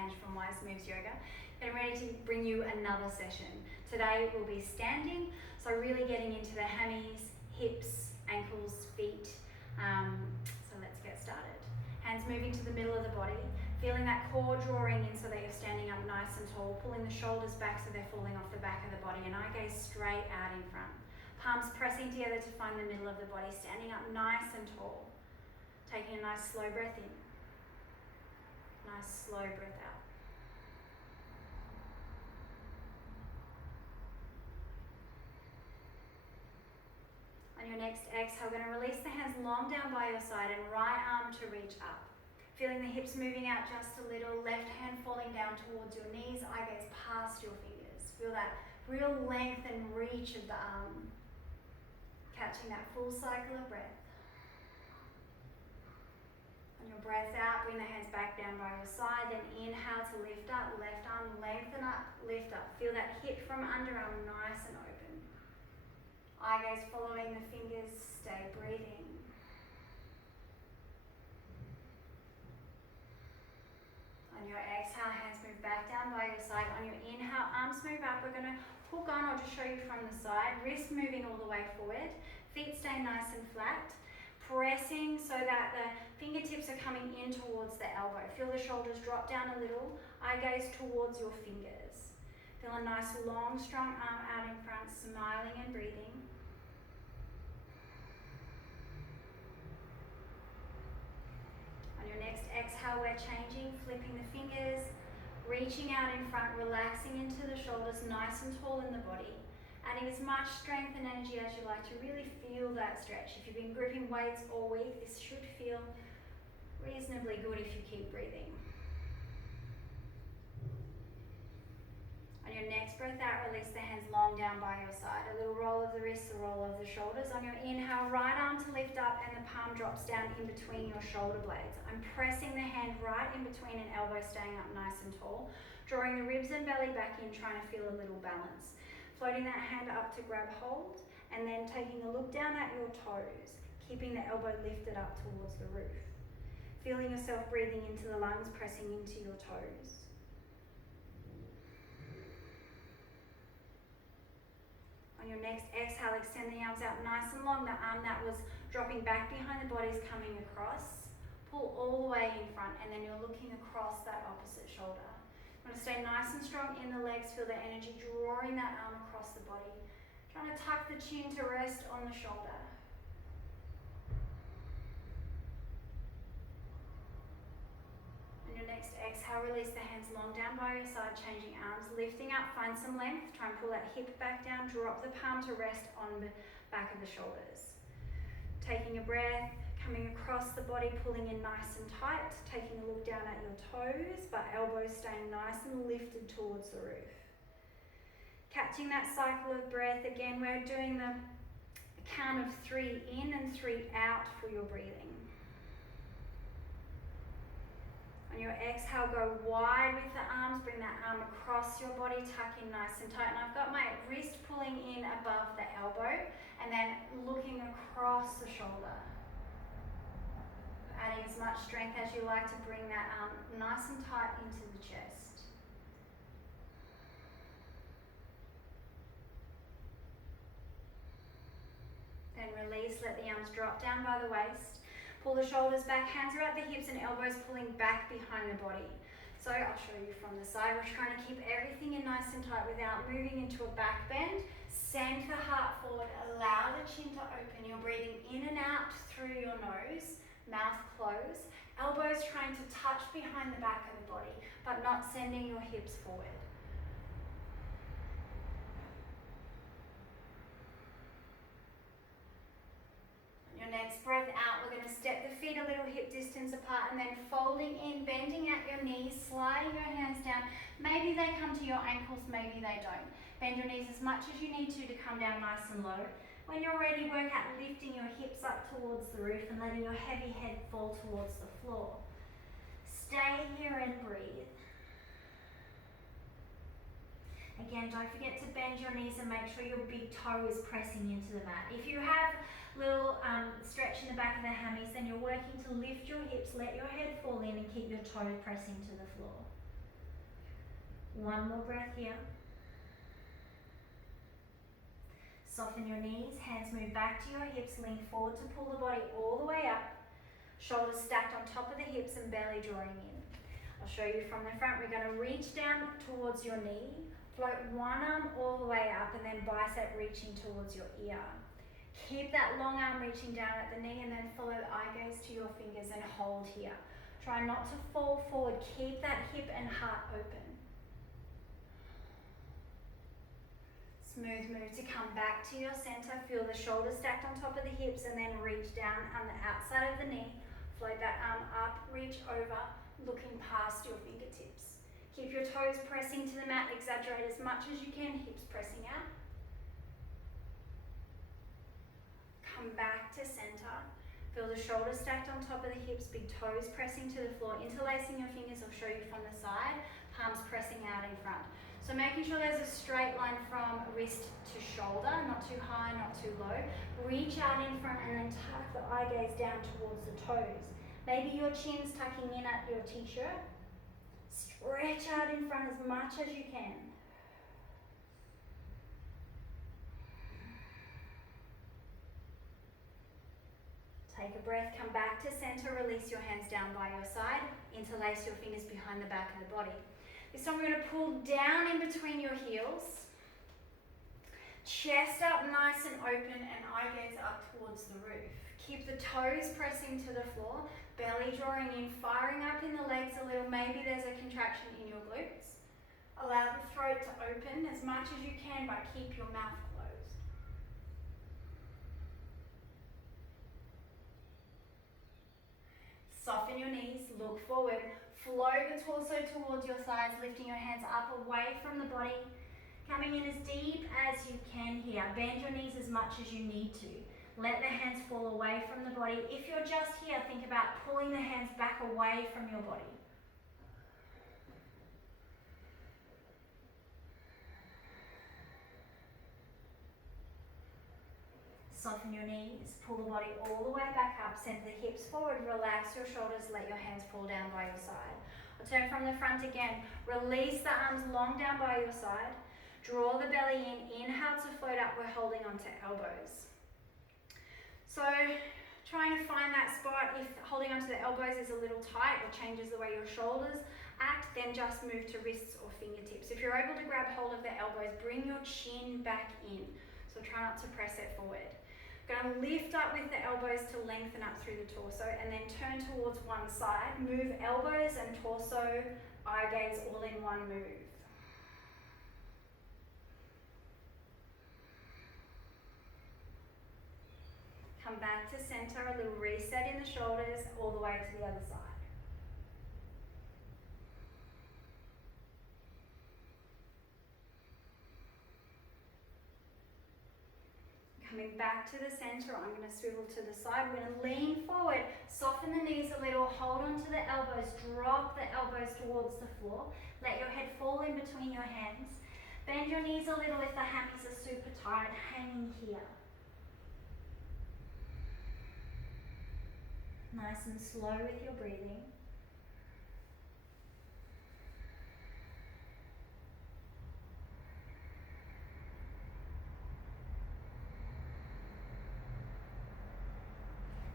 Ange from Wise Moves Yoga. And I'm ready to bring you another session. Today we'll be standing, so really getting into the hammies, hips, ankles, feet. So let's get started. Hands moving to the middle of the body, feeling that core drawing in so that you're standing up nice and tall, pulling the shoulders back so they're falling off the back of the body, and eye gaze straight out in front. Palms pressing together to find the middle of the body, standing up nice and tall. Taking a nice slow breath in. Nice slow breath out. On your next exhale, we're going to release the hands long down by your side and right arm to reach up. Feeling the hips moving out just a little, left hand falling down towards your knees, eye gaze past your fingers. Feel that real length and reach of the arm. Catching that full cycle of breath. On your breath out, bring the hands back down by your side, then inhale to lift up, left arm, lengthen up, lift up. Feel that hip from underarm nice and open. Eye gaze following the fingers, stay breathing. On your exhale, hands move back down by your side. On your inhale, arms move up. We're going to hook on, I'll just show you from the side. Wrists moving all the way forward. Feet stay nice and flat. Pressing so that the fingertips are coming in towards the elbow. Feel the shoulders drop down a little. Eye gaze towards your fingers. Feel a nice long strong arm out in front, smiling and breathing. On your next exhale, we're changing, flipping the fingers, reaching out in front, relaxing into the shoulders, nice and tall in the body. Adding as much strength and energy as you like to really feel that stretch. If you've been gripping weights all week, this should feel reasonably good if you keep breathing. On your next breath out, release the hands long down by your side. A little roll of the wrists, a roll of the shoulders. On your inhale, right arm to lift up and the palm drops down in between your shoulder blades. I'm pressing the hand right in between an elbow, staying up nice and tall. Drawing the ribs and belly back in, trying to feel a little balance. Floating that hand up to grab hold, and then taking a look down at your toes, keeping the elbow lifted up towards the roof. Feeling yourself breathing into the lungs, pressing into your toes. On your next exhale, extend the arms out nice and long. The arm that was dropping back behind the body is coming across. Pull all the way in front, and then you're looking across that opposite shoulder. I'm going to stay nice and strong in the legs, feel the energy drawing that arm across the body. Trying to tuck the chin to rest on the shoulder. On your next exhale, release the hands long down by your side, changing arms, lifting up, find some length, try and pull that hip back down, drop the palm to rest on the back of the shoulders. Taking a breath, coming across the body, pulling in nice and tight, taking a look down at your toes, but elbows staying nice and lifted towards the roof. Catching that cycle of breath, again we're doing the count of 3 in and 3 out for your breathing. On your exhale, go wide with the arms, bring that arm across your body, tuck in nice and tight. And I've got my wrist pulling in above the elbow and then looking across the shoulder. Adding as much strength as you like to bring that arm nice and tight into the chest. Then release, let the arms drop down by the waist. Pull the shoulders back, hands are at the hips and elbows pulling back behind the body. So I'll show you from the side. We're trying to keep everything in nice and tight without moving into a back bend. Send the heart forward, allow the chin to open. You're breathing in and out through your nose. Mouth closed, elbows trying to touch behind the back of the body, but not sending your hips forward. On your next breath out, we're going to step the feet a little hip distance apart and then folding in, bending at your knees, sliding your hands down. Maybe they come to your ankles, maybe they don't. Bend your knees as much as you need to come down nice and low. When you're ready, work at lifting your hips up towards the roof and letting your heavy head fall towards the floor. Stay here and breathe. Again, don't forget to bend your knees and make sure your big toe is pressing into the mat. If you have little stretch in the back of the hammies, then you're working to lift your hips, let your head fall in and keep your toe pressing to the floor. One more breath here. Soften your knees, hands move back to your hips, lean forward to pull the body all the way up. Shoulders stacked on top of the hips and belly drawing in. I'll show you from the front. We're going to reach down towards your knee, float one arm all the way up and then bicep reaching towards your ear. Keep that long arm reaching down at the knee and then follow the eye gaze to your fingers and hold here. Try not to fall forward. Keep that hip and heart open. Smooth move to come back to your center. Feel the shoulders stacked on top of the hips and then reach down on the outside of the knee. Float that arm up, reach over, looking past your fingertips. Keep your toes pressing to the mat. Exaggerate as much as you can, hips pressing out. Come back to center. Feel the shoulders stacked on top of the hips, big toes pressing to the floor, interlacing your fingers. I'll show you from the side, palms pressing out in front. So making sure there's a straight line from wrist to shoulder, not too high, not too low. Reach out in front and then tuck the eye gaze down towards the toes. Maybe your chin's tucking in at your t-shirt. Stretch out in front as much as you can. Take a breath, come back to center, release your hands down by your side, interlace your fingers behind the back of the body. This time we're going to pull down in between your heels, chest up nice and open and eye gaze up towards the roof. Keep the toes pressing to the floor, belly drawing in, firing up in the legs a little. Maybe there's a contraction in your glutes. Allow the throat to open as much as you can, but keep your mouth closed. Soften your knees, look forward. Float the torso towards your sides, lifting your hands up away from the body. Coming in as deep as you can here. Bend your knees as much as you need to. Let the hands fall away from the body. If you're just here, think about pulling the hands back away from your body. Soften your knees, pull the body all the way back up, send the hips forward, relax your shoulders, let your hands fall down by your side. I'll turn from the front again. Release the arms long down by your side. Draw the belly in, inhale to float up, we're holding onto elbows. So trying to find that spot, if holding onto the elbows is a little tight or changes the way your shoulders act, then just move to wrists or fingertips. If you're able to grab hold of the elbows, bring your chin back in. So try not to press it forward. Going to lift up with the elbows to lengthen up through the torso and then turn towards one side. Move elbows and torso, eye gaze all in one move. Come back to center, a little reset in the shoulders, all the way to the other side. Coming back to the center, I'm going to swivel to the side. We're going to lean forward, soften the knees a little, hold on to the elbows, drop the elbows towards the floor. Let your head fall in between your hands. Bend your knees a little if the hammies are super tight, hanging here. Nice and slow with your breathing.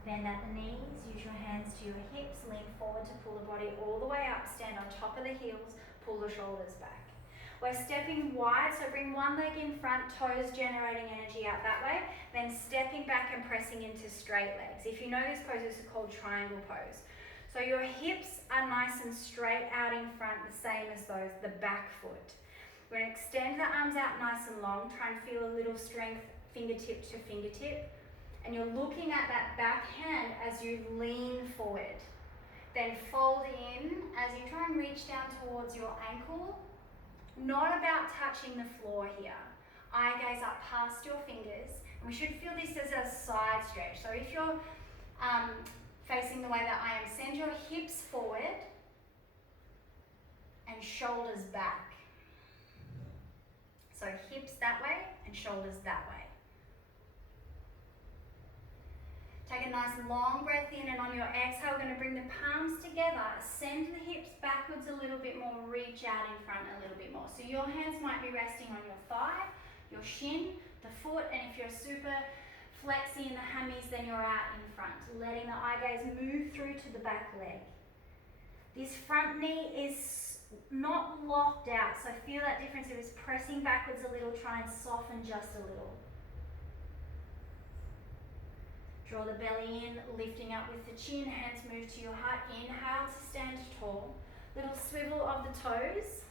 Bend at the knees, use your hands to your hips, lean forward to pull the body all the way up, stand on top of the heels, pull the shoulders back. We're stepping wide, so bring one leg in front, toes generating energy out that way, then stepping back and pressing into straight legs. If you know this pose, this is called triangle pose. So your hips are nice and straight out in front, the same as those, the back foot. We're going to extend the arms out nice and long, try and feel a little strength fingertip to fingertip. And you're looking at that back hand as you lean forward. Then fold in as you try and reach down towards your ankle. Not about touching the floor here. Eye gaze up past your fingers. And we should feel this as a side stretch. So if you're facing the way that I am, send your hips forward and shoulders back. So hips that way and shoulders that way. Take a nice long breath in, and on your exhale, we're going to bring the palms together, send the hips backwards a little bit more, reach out in front a little bit more. So your hands might be resting on your thigh, your shin, the foot, and if you're super flexy in the hammies, then you're out in front, letting the eye gaze move through to the back leg. This front knee is not locked out, so feel that difference. If it's pressing backwards a little, try and soften just a little. Draw the belly in, lifting up with the chin, hands move to your heart. Inhale to stand tall. Little swivel of the toes.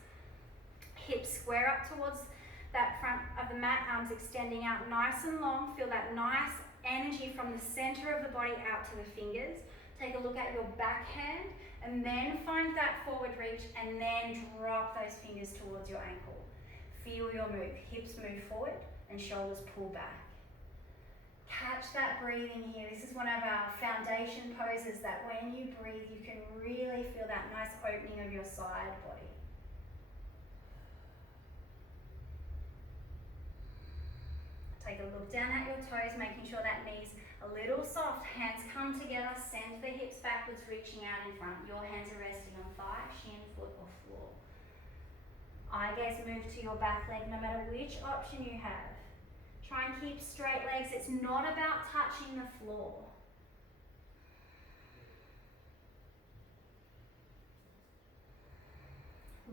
Hips square up towards that front of the mat, arms extending out nice and long. Feel that nice energy from the center of the body out to the fingers. Take a look at your back hand, and then find that forward reach, and then drop those fingers towards your ankle. Feel your move. Hips move forward and shoulders pull back. Catch that breathing here. This is one of our foundation poses that when you breathe, you can really feel that nice opening of your side body. Take a look down at your toes, making sure that knee's a little soft. Hands come together, send the hips backwards, reaching out in front. Your hands are resting on thigh, shin, foot, or floor. Eye gaze move to your back leg, no matter which option you have. Try and keep straight legs. It's not about touching the floor.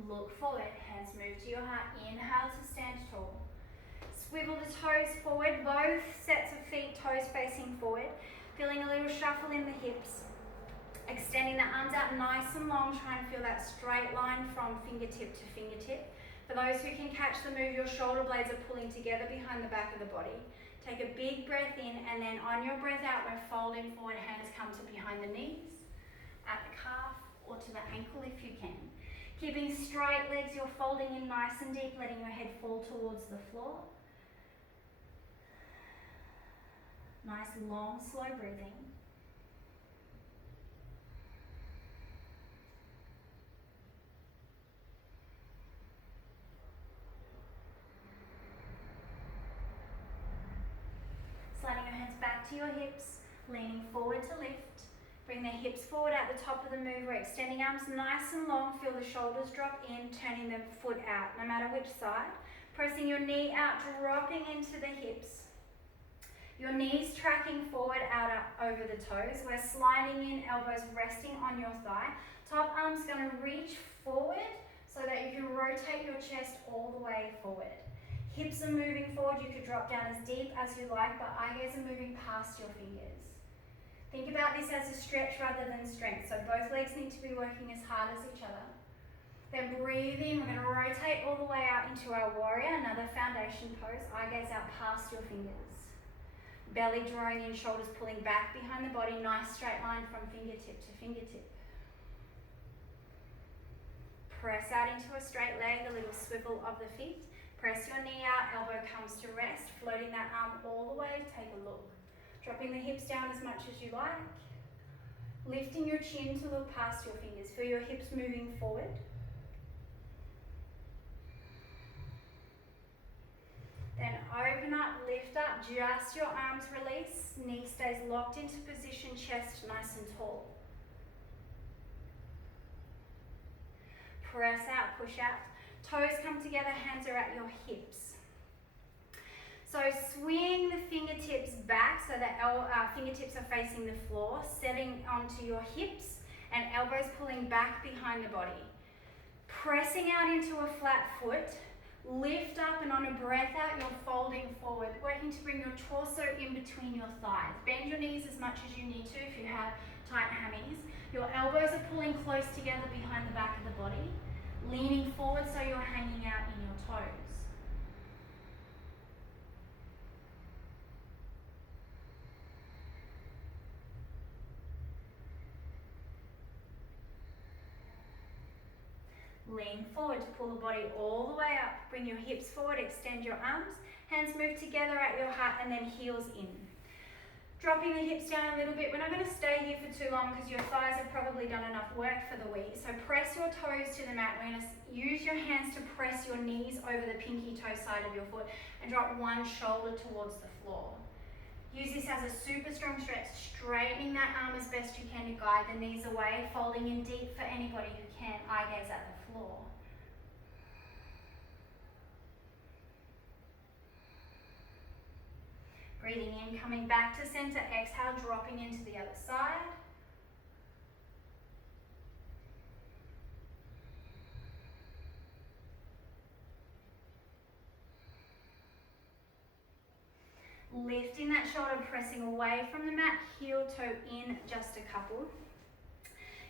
Look forward, hands move to your heart. Inhale to stand tall. Swivel the toes forward, both sets of feet, toes facing forward. Feeling a little shuffle in the hips. Extending the arms out nice and long. Try and feel that straight line from fingertip to fingertip. For those who can catch the move, your shoulder blades are pulling together behind the back of the body. Take a big breath in, and then on your breath out, we're folding forward, hands come to behind the knees, at the calf, or to the ankle if you can. Keeping straight legs, you're folding in nice and deep, letting your head fall towards the floor. Nice, long, slow breathing. Sliding your hands back to your hips, leaning forward to lift. Bring the hips forward at the top of the move. We're extending arms nice and long. Feel the shoulders drop in, turning the foot out, no matter which side. Pressing your knee out, dropping into the hips. Your knees tracking forward, out over the toes. We're sliding in, elbows resting on your thigh. Top arm's going to reach forward so that you can rotate your chest all the way forward. Hips are moving forward. You could drop down as deep as you like, but eye gaze are moving past your fingers. Think about this as a stretch rather than strength. So both legs need to be working as hard as each other. Then breathe in. We're going to rotate all the way out into our warrior, another foundation pose. Eye gaze out past your fingers. Belly drawing in, shoulders pulling back behind the body. Nice straight line from fingertip to fingertip. Press out into a straight leg, a little swivel of the feet. Press your knee out, elbow comes to rest, floating that arm all the way, take a look. Dropping the hips down as much as you like. Lifting your chin to look past your fingers. Feel your hips moving forward. Then open up, lift up, just your arms release. Knee stays locked into position, chest nice and tall. Press out, push out. Toes come together, hands are at your hips. So swing the fingertips back so that fingertips are facing the floor, setting onto your hips and elbows pulling back behind the body. Pressing out into a flat foot, lift up, and on a breath out, you're folding forward, working to bring your torso in between your thighs. Bend your knees as much as you need to if you have tight hammies. Your elbows are pulling close together behind the back of the body. Leaning forward so you're hanging out in your toes. Lean forward to pull the body all the way up. Bring your hips forward, extend your arms. Hands move together at your heart and then heels in. Dropping the hips down a little bit. We're not going to stay here for too long because your thighs have probably done enough work for the week. So press your toes to the mat. We're going to use your hands to press your knees over the pinky toe side of your foot and drop one shoulder towards the floor. Use this as a super strong stretch, straightening that arm as best you can to guide the knees away, folding in deep for anybody who can, eye gaze at the floor. Breathing in, coming back to center, exhale, dropping into the other side. Lifting that shoulder, pressing away from the mat, heel toe in, just a couple.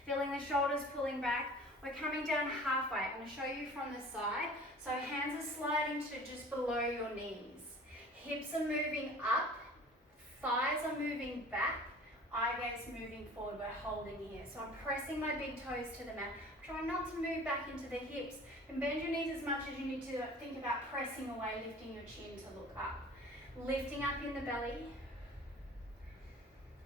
Feeling the shoulders pulling back. We're coming down halfway. I'm going to show you from the side. So hands are sliding to just below your knees. Hips are moving up, thighs are moving back, eye gaze moving forward. We're holding here. So I'm pressing my big toes to the mat. Try not to move back into the hips, and bend your knees as much as you need to. Think about pressing away, lifting your chin to look up. Lifting up in the belly.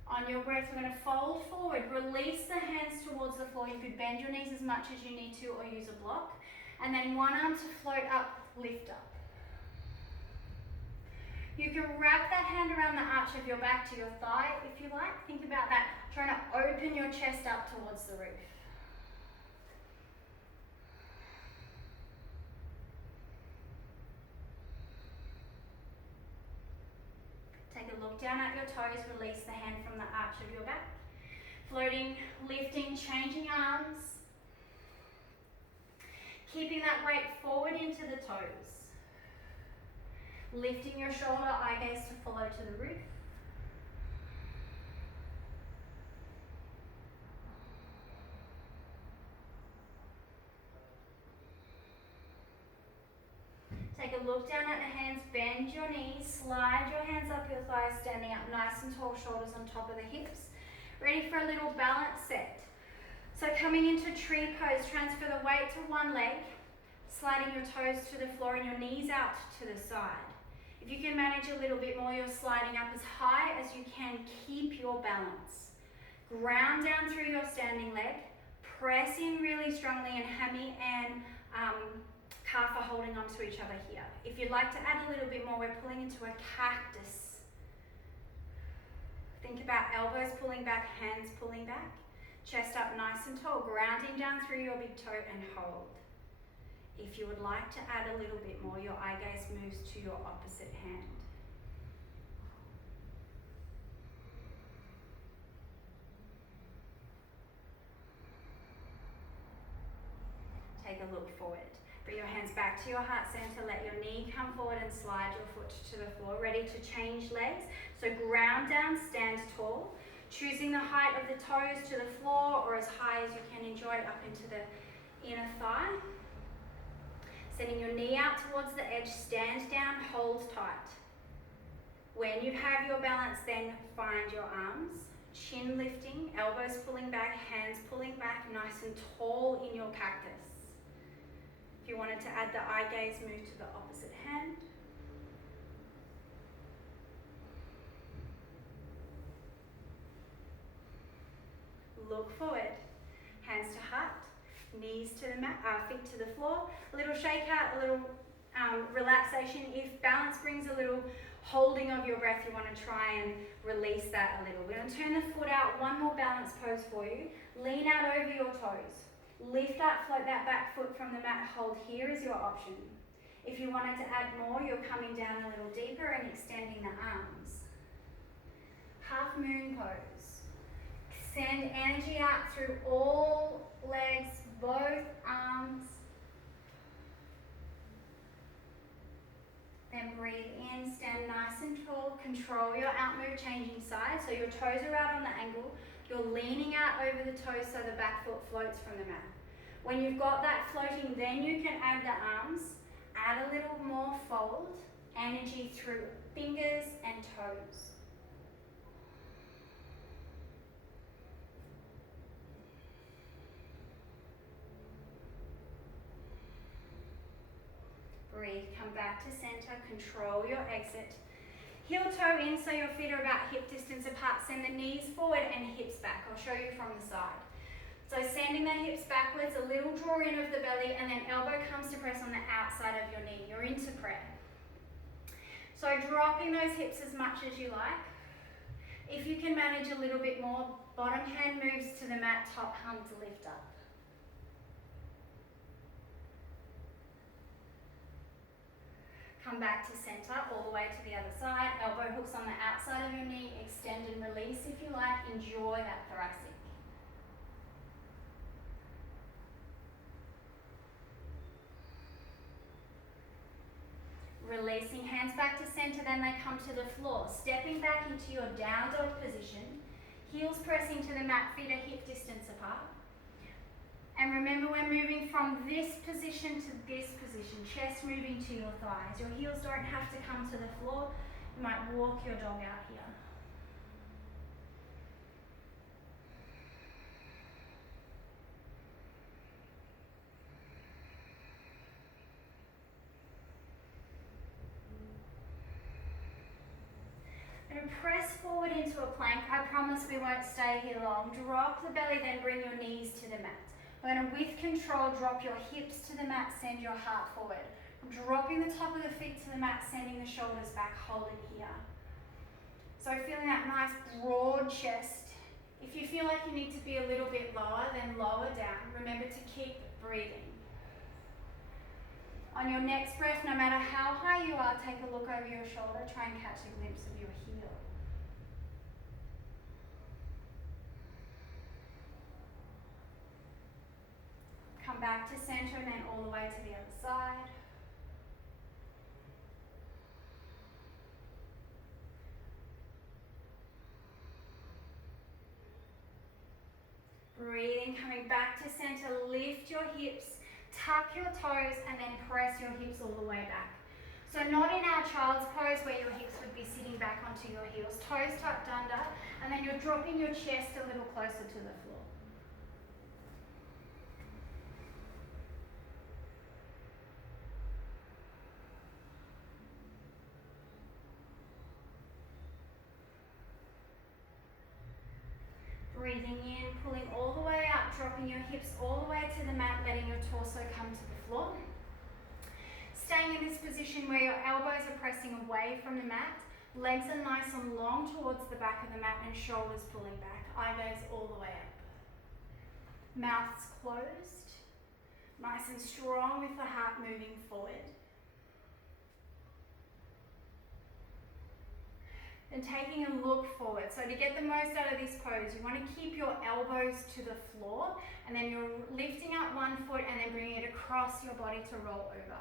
On your breath, we're going to fold forward. Release the hands towards the floor. You could bend your knees as much as you need to or use a block. And then one arm to float up, lift up. You can wrap that hand around the arch of your back to your thigh if you like. Think about that. Trying to open your chest up towards the roof. Take a look down at your toes, release the hand from the arch of your back. Floating, lifting, changing arms. Keeping that weight forward into the toes. Lifting your shoulder, eye gaze to follow to the roof. Take a look down at the hands, bend your knees, slide your hands up your thighs, standing up nice and tall, shoulders on top of the hips. Ready for a little balance set. So coming into tree pose, transfer the weight to one leg, sliding your toes to the floor and your knees out to the side. If you can manage a little bit more, you're sliding up as high as you can. Keep your balance. Ground down through your standing leg, press in really strongly, and hammy and calf are holding onto each other here. If you'd like to add a little bit more, we're pulling into a cactus. Think about elbows pulling back, hands pulling back, chest up nice and tall, grounding down through your big toe and hold. If you would like to add a little bit more, your eye gaze moves to your opposite hand. Take a look forward. Bring your hands back to your heart center. Let your knee come forward and slide your foot to the floor. Ready to change legs. So ground down, stand tall. Choosing the height of the toes to the floor or as high as you can. Enjoy it up into the inner thigh. Sending your knee out towards the edge. Stand down, hold tight. When you have your balance, then find your arms. Chin lifting, elbows pulling back, hands pulling back, nice and tall in your cactus. If you wanted to add the eye gaze, move to the opposite hand. Look forward, hands to heart, knees to the mat, feet to the floor. A little shake out, a little relaxation. If balance brings a little holding of your breath, you want to try and release that a little. We're going to turn the foot out, one more balance pose for you. Lean out over your toes. Lift up, float that back foot from the mat, hold here is your option. If you wanted to add more, you're coming down a little deeper and extending the arms. Half moon pose. Send energy out through all legs, both arms. Then breathe in, stand nice and tall, control your out move, changing sides. So your toes are out on the angle. You're leaning out over the toes so the back foot floats from the mat. When you've got that floating, then you can add the arms, add a little more fold, energy through fingers and toes. Breathe, come back to center, control your exit. Heel toe in so your feet are about hip distance apart. Send the knees forward and hips back. I'll show you from the side. So sending the hips backwards, a little draw in of the belly, and then elbow comes to press on the outside of your knee. You're into prayer. So dropping those hips as much as you like. If you can manage a little bit more, bottom hand moves to the mat, top hum to lift up. Come back to center, all the way to the other side. Elbow hooks on the outside of your knee. Extend and release if you like. Enjoy that thoracic. Releasing hands back to center, then they come to the floor. Stepping back into your down dog position. Heels pressing to the mat, feet are hip distance apart. And remember, we're moving from this position to this position, chest moving to your thighs. Your heels don't have to come to the floor. You might walk your dog out here. And press forward into a plank. I promise we won't stay here long. Drop the belly, then bring your knees to the mat. We're going to, with control, drop your hips to the mat, send your heart forward. Dropping the top of the feet to the mat, sending the shoulders back, hold it here. So feeling that nice broad chest. If you feel like you need to be a little bit lower, then lower down. Remember to keep breathing. On your next breath, no matter how high you are, take a look over your shoulder, try and catch a glimpse of your heel. Come back to center and then all the way to the other side. Breathing, coming back to center, lift your hips, tuck your toes and then press your hips all the way back. So not in our child's pose where your hips would be sitting back onto your heels, toes tucked under, and then you're dropping your chest a little closer to the floor. Breathing in, pulling all the way up, dropping your hips all the way to the mat, letting your torso come to the floor. Staying in this position where your elbows are pressing away from the mat, legs are nice and long towards the back of the mat and shoulders pulling back, eye gaze all the way up. Mouth's closed, nice and strong with the heart moving forward. And taking a look forward. So to get the most out of this pose, you want to keep your elbows to the floor and then you're lifting up one foot and then bringing it across your body to roll over.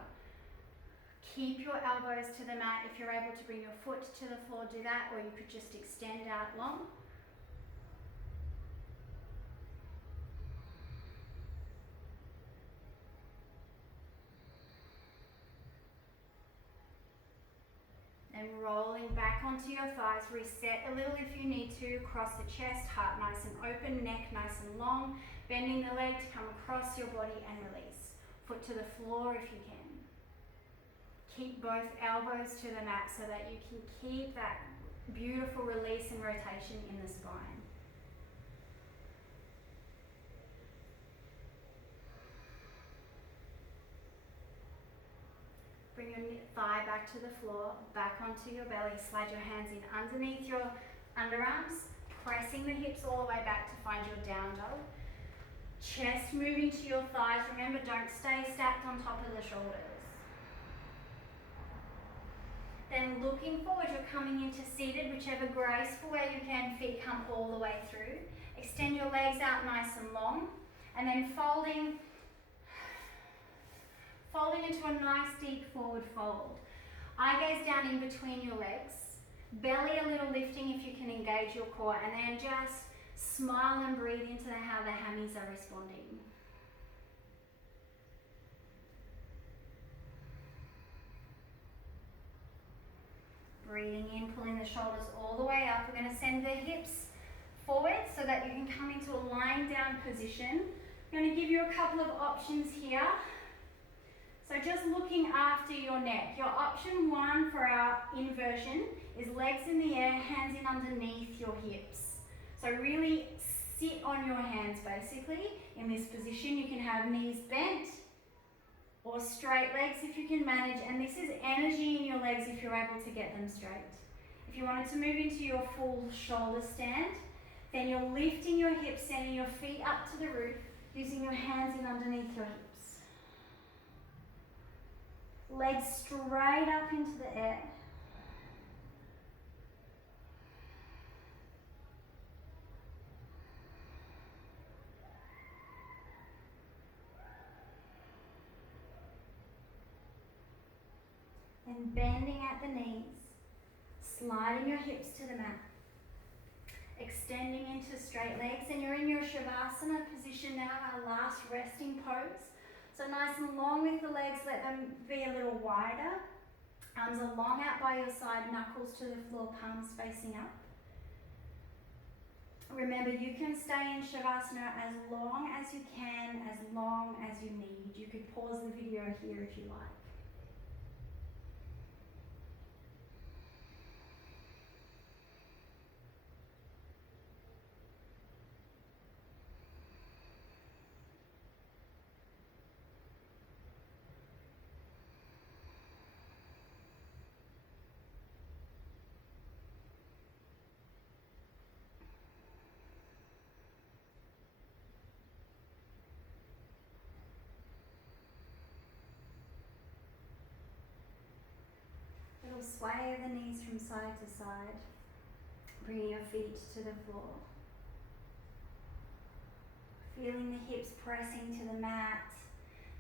Keep your elbows to the mat. If you're able to bring your foot to the floor, do that, or you could just extend it out long. And rolling back onto your thighs, reset a little if you need to, cross the chest, heart nice and open, neck nice and long, bending the leg to come across your body and release. Foot to the floor if you can. Keep both elbows to the mat so that you can keep that beautiful release and rotation in the spine. Bring your thigh back to the floor, back onto your belly, slide your hands in underneath your underarms, pressing the hips all the way back to find your down dog. Chest moving to your thighs, remember don't stay stacked on top of the shoulders. Then looking forward, you're coming into seated, whichever graceful way you can, feet come all the way through. Extend your legs out nice and long, and then folding into a nice deep forward fold. Eye gaze down in between your legs, belly a little lifting if you can engage your core, and then just smile and breathe into how the hammies are responding. Breathing in, pulling the shoulders all the way up. We're going to send the hips forward so that you can come into a lying down position. I'm going to give you a couple of options here. So just looking after your neck. Your option one for our inversion is legs in the air, hands in underneath your hips. So really sit on your hands basically in this position. You can have knees bent or straight legs if you can manage, and this is energy in your legs if you're able to get them straight. If you wanted to move into your full shoulder stand, then you're lifting your hips, sending your feet up to the roof, using your hands in underneath your hips. Legs straight up into the air. And bending at the knees, sliding your hips to the mat, extending into straight legs, and you're in your shavasana position now, our last resting pose. So nice and long with the legs, let them be a little wider. Arms are long out by your side, knuckles to the floor, palms facing up. Remember, you can stay in shavasana as long as you can, as long as you need. You could pause the video here if you like. Little sway of the knees from side to side, bringing your feet to the floor. Feeling the hips pressing to the mat.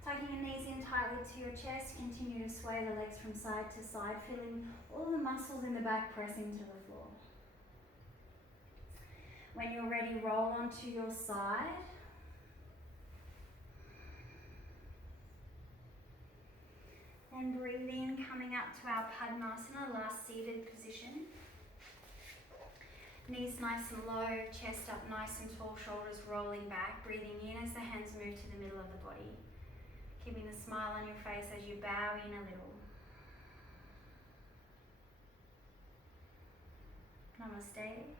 Tucking your knees in tightly to your chest, continue to sway the legs from side to side, feeling all the muscles in the back pressing to the floor. When you're ready, roll onto your side. And breathe in, coming up to our Padmasana, last seated position. Knees nice and low, chest up nice and tall, shoulders rolling back. Breathing in as the hands move to the middle of the body. Keeping the smile on your face as you bow in a little. Namaste.